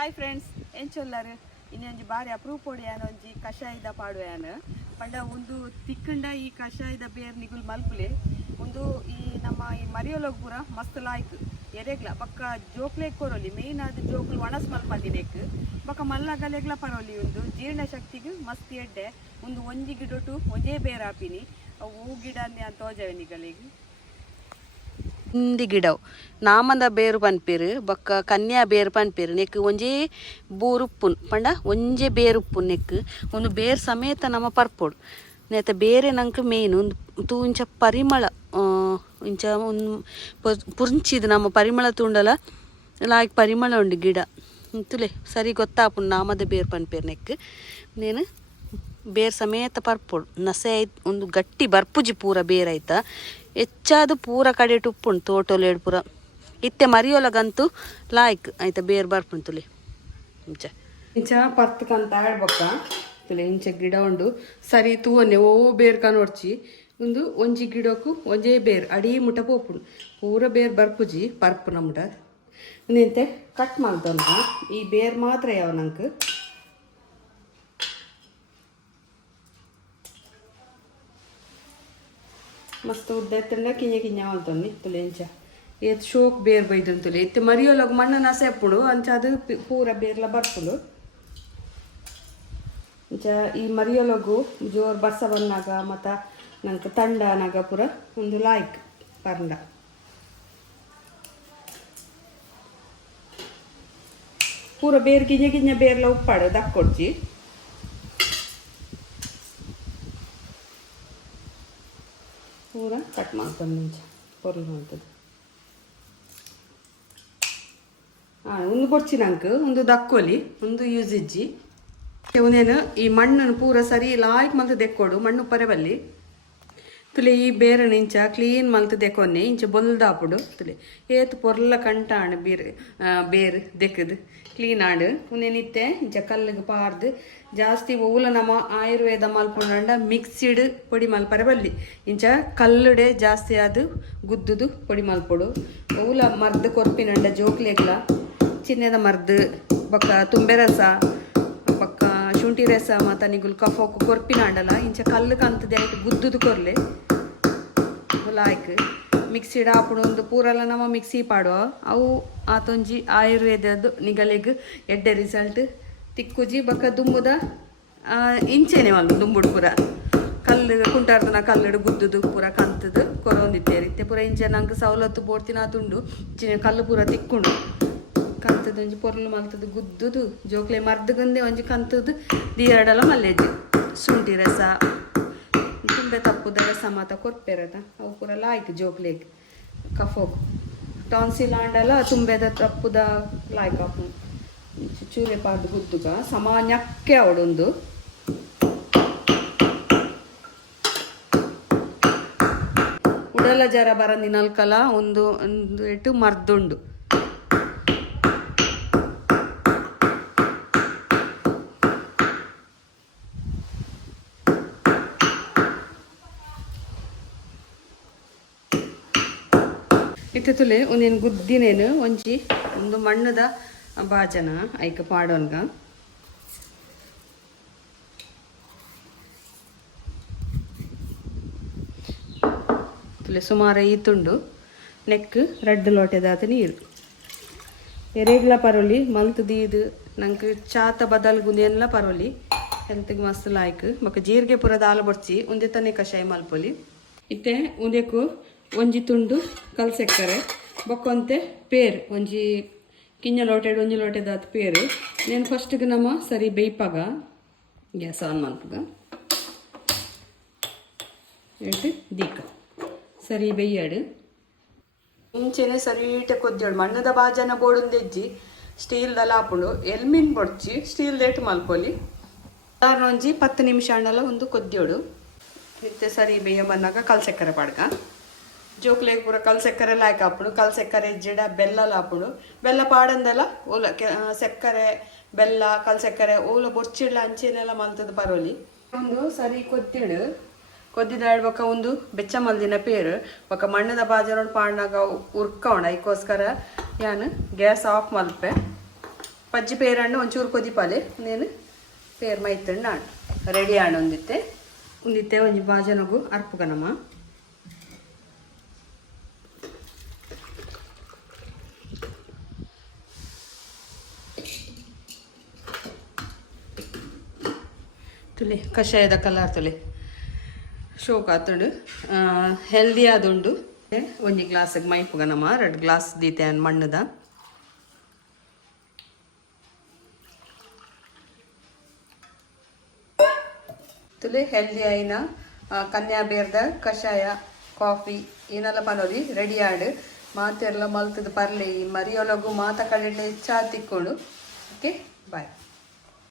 Hi friends ಎಂಚೊಲ್ಲರು ಇನ್ನೊಂದು ಬಾರಿ ಅಪರೂಪೊಡಿಯಾನ ಒಂಜಿ ಕಷಾಯದ ಪಾಡುಯಾನ ಪಂಡ ಒಂದು ತಿಕ್ಕಂಡ ಈ ಕಷಾಯದ ಬೇರ್ ನಿಗುಲ್ ಮಲ್ಪುಲೆ ಒಂದು ಈ ನಮ್ಮ ಈ ಮರಿಯೊಲಗ್ ಪೂರ ಮಸ್ತ್ ಲಾಯ್ಕ್ ಎರೆಗ್ಲ ಪಕ್ಕ ಜೋಕ್ಲೆಗ್ ಕೊರೊಲಿ ಮೇಯ್ನ್ ಅದು ಜೋಕ್ಲು ಒಣಸ್ ಮಲ್ಪದಿನೆಕ್ ಪಕ್ಕ ಮಲ್ಲಗಲೆಗ್ಲ ಪರೊಲಿ ಒಂದು ಜೀರ್ಣ ಶಕ್ತಿಗೆ ಮಸ್ತ್ ಎಡ್ಡೆ ಒಂದು ಒಂಜಿ ಗಿಡೊಟ್ಟು ಒಂದೇ ಬೇರ್ ಹಾಪಿನಿ ಹೂ ಗಿಡ ಅಂತ ತೋಜವೆನಿಗಳಿಗೆ ಹಿಂದಿ ಗಿಡವು ನಾಮದ ಬೇರು ಪನ್ಪೇರು ಬೊಕ್ಕ ಕನ್ಯಾ ಬೇರು ಪನ್ಪೇರು ನೆಕ್ ಒಂಜೇ ಬೂರುಪ್ಪುನ್ ಪಂಡ ಒಂಜೇ ಬೇರುಪ್ಪುನ್ ನೆಕ್ ಒಂದು ಬೇರು ಸಮೇತ ನಮ್ಮ ಪರ್ಪೋಡು ನೆತ್ತ ಬೇರೆ ನಂಗೆ ಮೇಯ್ನ್ ಒಂದು ತೂಂಚ ಪರಿಮಳ ಇಂಚ ಒಂದು ಪುರ್ಂಚಿದು ನಮ್ಮ ಪರಿಮಳ ತುಂಡಲ ಲಾಯ್ಕ್ ಪರಿಮಳ ಉಂಡು ಗಿಡ ತುಲೆ ಸರಿ ಗೊತ್ತಾಪುಂಡು ನಾಮದ ಬೇರು ಪನ್ಪೇರು ನೆಕ್ ನೇನು ಬೇರು ಸಮೇತ ಪರ್ಪೋಡು ನಸೆ ಆಯ್ತು ಒಂದು ಗಟ್ಟಿ ಬರ್ಪುಜಿ ಪೂರ ಬೇರಾಯ್ತಾ ಹೆಚ್ಚಾದ ಪೂರ ಕಡೆ ಉಪ್ಪುಂಡು ತೋಟೋಲೇಡು ಪೂರ ಇತ್ತೆ ಮರಿಯೊಲಗಂತೂ ಲಾಯ್ಕ್ ಆಯ್ತಾ ಬೇರು ಬರ್ಪುಂಡು ತುಲೆ ಇಂಚ ಪರ್ತಕಂತ ಆಡ್ಬೊಕ್ಕ ತುಲೆ ಇಂಚ ಗಿಡ ಉಂಡು ಸರಿ ತೂವನ್ನೆ ಓ ಬೇರು ಕನೋಡ್ಚಿ ಒಂದು ಒಂಜಿ ಗಿಡಕ್ಕೂ ಒಂಜೇ ಬೇರು ಅಡಿ ಮುಟ ಪೋಪುಂಡು ಪೂರ ಬೇರು ಬರ್ಪುಜಿ ಪರ್ಪು ನಮ್ಮಟ ನಿಂತೆ ಕಟ್ ಮಾಡ್ದೊಂದ ಈ ಬೇರು ಮಾತ್ರ ಯಾವ ನಂಗೆ ಮಸ್ತ್ ಉದ್ದ ಎತ್ತಂಡ ಕಿಂಜ ಕಿಂಜ ಮಾಡ್ತೊಂದು ತುಲೆ ಇಂಚ ಏತ್ ಶೋಕ್ ಬೇರ್ ಬೈದನ್ ತುಲೆ ಇತ್ತೆ ಮರಿಯೊಳಗೆ ಮಣ್ಣನ ಸೆಪ್ಪುಡು ಅಂಚ ಅದು ಪೂರ ಬೇರ್ಲ ಬರ್ಪುಡು ಇಂಚ ಈ ಮರಿಯೊಳಗು ಜೋರ್ ಬಸ ಬಂದಾಗ ಮತ್ತು ನಂಗೆ ತಂಡ ಅನಾಗ ಪೂರ ಒಂದು ಲಾಯ್ಕ್ ಪರ್ಂಡ ಪೂರ ಬೇರ್ ಗಿಂಜ ಗಿಂಜ ಬೇರ್ಲ ಉಪ್ಪಾಡು ದಕ್ಕೊಡ್ಚಿ ಪೂರ ಕಟ್ ಮಾಡ್ಕೊಂಡು ಮುಂಚೆ ಪೊರ್ಲು ಮಾಡ್ತದೆ ಒಂದು ಕೊಡ್ಚಿ ನಂಗೆ ಒಂದು ದಕ್ಕೋಲಿ ಒಂದು ಯೂಸ್ ಇಜ್ಜಿ ಅವನೇನು ಈ ಮಣ್ಣನ್ನು ಪೂರ ಸರಿ ಲಾಯ್ಕ್ ಮಲ್ತು ದೆಕ್ಕೋಡು ಮಣ್ಣು ಪರವಲ್ಲಿ ತುಲೆ ಈ ಬೇರನ್ನು ಇಂಚ ಕ್ಲೀನ್ ಮಲ್ತು ದೆಕ್ಕೊನ್ನೆ ಇಂಚ ಬೊಲ್ದಾಪುಡು ತುಲೆ ಏತು ಪೊರ್ಲ ಕಂಟ ಆಣು ಬೇರು ದೆಕ್ಕದು ಕ್ಲೀನ್ ಆಡು ಉನೇನಿತ್ತೆ ಇಂಚ ಕಲ್ಲಿಗೆ ಪಾರ್ದು ಜಾಸ್ತಿ ಓಲ ನಮ್ಮ ಆಯುರ್ವೇದ ಮಲ್ಪೊಂಡ ಮಿಕ್ಸಿಡ್ ಪೊಡಿ ಮಲ್ಪರೆ ಬಲ್ಲಿ ಇಂಚ ಕಲ್ಲುಡೆ ಜಾಸ್ತಿ ಅದು ಗುದ್ದುದು ಪೊಡಿ ಮಲ್ಪೊಡು ಓಲ ಮರ್ದು ಕೊರ್ಪಿನಂಡ ಜೋಕ್ಲೆಗ್ಲ ಚಿನ್ನದ ಮರ್ದು ಬೊಕ್ಕ ತುಂಬೆ ರಸ ಬೊಕ್ಕ ಶುಂಠಿ ರಸ ಮತ್ತು ನಿಗುಲ್ ಕಫೋಕ್ ಕೊರ್ಪಿನಾಂಡಲ ಇಂಚ ಕಲ್ಲು ಕಂತದೆ ಆಯ್ತು ಗುದ್ದುದು ಕೊರ್ಲೆ ಲಾಯ್ಕ್ ಮಿಕ್ಸಿಡ್ ಆಪುಡು ಒಂದು ಪೂರಲ್ಲ ನಮ್ಮ ಮಿಕ್ಸಿ ಪಾಡುವ ಅವು ಆತೊಂಜಿ ಆಯುರ್ವೇದದ್ದು ನಿಗಲೆಗ್ ಎಡ್ಡೆ ರಿಸಲ್ಟ್ ತಿಕ್ಕುಜಿ ಬೊಕ್ಕ ದುಂಬುದ ಇಂಚೆನೆ ಮಲ್ಲು ದುಂಬುಡು ಪೂರ ಕಲ್ಲು ಕುಂಟಾರ್ದನ ಕಲ್ಲುಡು ಗುದ್ದುದು ಪೂರ ಕಂತದು ಕೊರೊಂದಿತ್ತೇರಿ ಇತ್ತೆ ಪೂರ ಇಂಚೆ ನಂಗೆ ಸವಲತ್ತು ಬೋಡ್ತಿನ ತುಂಡು ಇಂಚಿನ ಕಲ್ಲು ಪೂರ ತಿಕ್ಕುಂಡು ಕಂತದ ಒಂಜಿ ಪೊರ್ಲು ಮಲ್ತದು ಗುದ್ದುದು ಜೋಕ್ಲೆ ಮರ್ದಗಂದೆ ಒಂಜಿ ಕಂತದು ದೀರಡಲ ಮಲ್ಲೆಜ್ಜು ಶುಂಠಿ ರಸ ತುಂಬೆ ತಪ್ಪುದ ರಸ ಮಾತ ಕೊರ್ಪೆರದ ಅವು ಪೂರ ಲಾಯ್ಕ್ ಜೋಕ್ಲೆಗ್ ಕಫೋಗ್ ಟಾನ್ಸಿಲ್ ಆಂಡಲ ತುಂಬೆದ ತಪ್ಪುದ ಲಾಯ್ಕ್ ಅಪ್ಪು ಚೂರೆ ಪಾರ್ದು ಗುದ್ದುಗ ಸಾಮಾನ್ಯಕ್ಕೆ ಅವಡೊಂದು ಉಡಲ ಜರ ಬರಂದಿನಲ್ಕಲ ಒಂದು ಎಟ್ಟು ಮರ್ದುಂಡು ಇತ್ತೆ ತುಲೆ ಒಂದೇನು ಗುದ್ದಿನೇನು ಒಂಜಿ ಒಂದು ಮಣ್ಣದ ಬಾಜನ ಐಕ ಪಾಡೋನ್ಗ ತುಲೆ ಸುಮಾರು ಈತುಂಡು ನೆಕ್ ರೆಡ್ ಲೋಟೆದಾತ ನೀರು ಎರೆಗ್ಲ ಪರೋಲಿ ಮಲ್ತು ದೀದು ನಂಗೆ ಚಾತ ಬದಲ್ಗುಂದೆಲ್ಲ ಪರೋಲಿ ಹೆಲ್ತ್ಗೆ ಮಸ್ತ್ ಲಾಯ್ಕ್ ಬೊಕ್ಕ ಜೀರಿಗೆ ಪೂರ ದಾಲ ಬೊಡ್ಚಿ ಒಂದೇ ತನೆ ಕಷಾಯ ಮಲ್ಪೊಲಿ ಇತ್ತೆ ಉಂದೆಕು ಒಂಜಿ ತುಂಡು ಕಲ್ಸೆಕ್ಕರೆ ಬೊಕ್ಕೊಂತೆ ಪೇರು ಒಂಜಿ ಕಿಂಜ ಲೋಟೆಡ್ ಒಂಜಿ ಲೋಟೆದಾದ ಪೇರು నేను ಫಸ್ಟ್ಗೆ ನಮ್ಮ ಸರಿ ಬೇಯ್ಪಾಗ ಗ್ಯಾಸ್ ಆನ್ ಮಲ್ಪಗ ಹೇಳ್ತು ದೀಕ ಸರಿ ಬೇಯ್ಯಾಡು ಇಂಚೆನೆ ಸರೀಟ ಕೊದ್ದಾಡು ಮಣ್ಣದ ಬಾಜನ ಬೋಡುಂದೆಜ್ಜಿ ಸ್ಟೀಲ್ದಲ್ಲ ಹಾಪುಂಡು ಎಲ್ಮಿನ್ ಬೊಡ್ಚಿ ಸ್ಟೀಲ್ ದೇಟ್ ಮಲ್ಪೊಲಿ ಸಾಧಾರಣ ಒಂಜಿ 10 ನಿಮಿಷ ಅಂಡಲ ಒಂದು ಕೊದ್ದೋಡು ಇತ್ತೆ ಸರಿ ಬೇಯ ಬಂದಾಗ ಕಲ್ಸೆಕ್ಕರೆ ಪಾಡ್ಗ ಜೋಕ್ಲೆಗ್ ಪೂರ ಕಲ್ಸೆಕ್ಕರೆ ಲಾಯ್ಕ್ ಹಾಪುಡು ಕಲ್ಸೆಕ್ಕರೆ ಜಿಡ ಬೆಲ್ಲ ಹಾಪುಡು ಬೆಲ್ಲ ಪಾಡಂದೆಲ್ಲ ಓಲ ಸೆಕ್ಕರೆ ಬೆಲ್ಲ ಕಲ್ಸೆಕ್ಕರೆ ಓಲ ಬೊಚ್ಚಿಡ್ಲ ಅಂಚೆನೆಲ್ಲ ಮಲ್ತದ ಪರೋಲಿ ಒಂದು ಸರಿ ಕೊತ್ತಿಡು ಕೊದ್ದಿದ ಬೊಕ್ಕ ಒಂದು ಬೆಚ್ಚ ಮಲ್ದಿನ ಪೇರು ಬೊಕ್ಕ ಮಣ್ಣದ ಬಾಜರೋಡ್ ಪಾಡ್ನಾಗ ಉರ್ಕೌಂಡ ಅದಕ್ಕೋಸ್ಕರ ಯಾನು ಗ್ಯಾಸ್ ಆಫ್ ಮಲ್ಪೆ ಪಜ್ಜಿ ಪೇರಣ್ಣು ಒಂಚೂರು ಕೊದಿಪಾಲೆ ನೇನು ಪೇರ್ ಮೈತಣ್ಣ ರೆಡಿ ಆಣ ಒಂದಿತ್ತೆ ಒಂಜಿ ಬಾಜನಗು ಅರ್ಪುಗನಮ್ಮ ತುಲೆ ಕಷಾಯದ ಕಲರ್ ತುಲೆ ಶೋಕ್ ಆತುಂಡು ಹೆಲ್ದಿ ಆದುಂಡು ಒಂಜಿ ಗ್ಲಾಸ್ಗೆ ಮೈಪುಗನಮ್ಮ 2 ಗ್ಲಾಸ್ ದೀತೆ ಅನ್ ಮಣ್ಣದ ತುಲೆ ಹೆಲ್ದಿ ಆಯ್ನ ಕನ್ಯಾ ಬೇರ್ದ ಕಷಾಯ ಕಾಫಿ ಏನೆಲ್ಲ ಪನೋಲಿ ರೆಡಿ ಆಡು ಮಾತೆಲ್ಲ ಮಲ್ತದ ಪರ್ಲೆ ಈ ಮರಿಯೊಳಗು ಮಾತ ಕಡೆ ಚಾ ತಿಕ್ಕೊಂಡು ಓಕೆ ಬಾಯ್.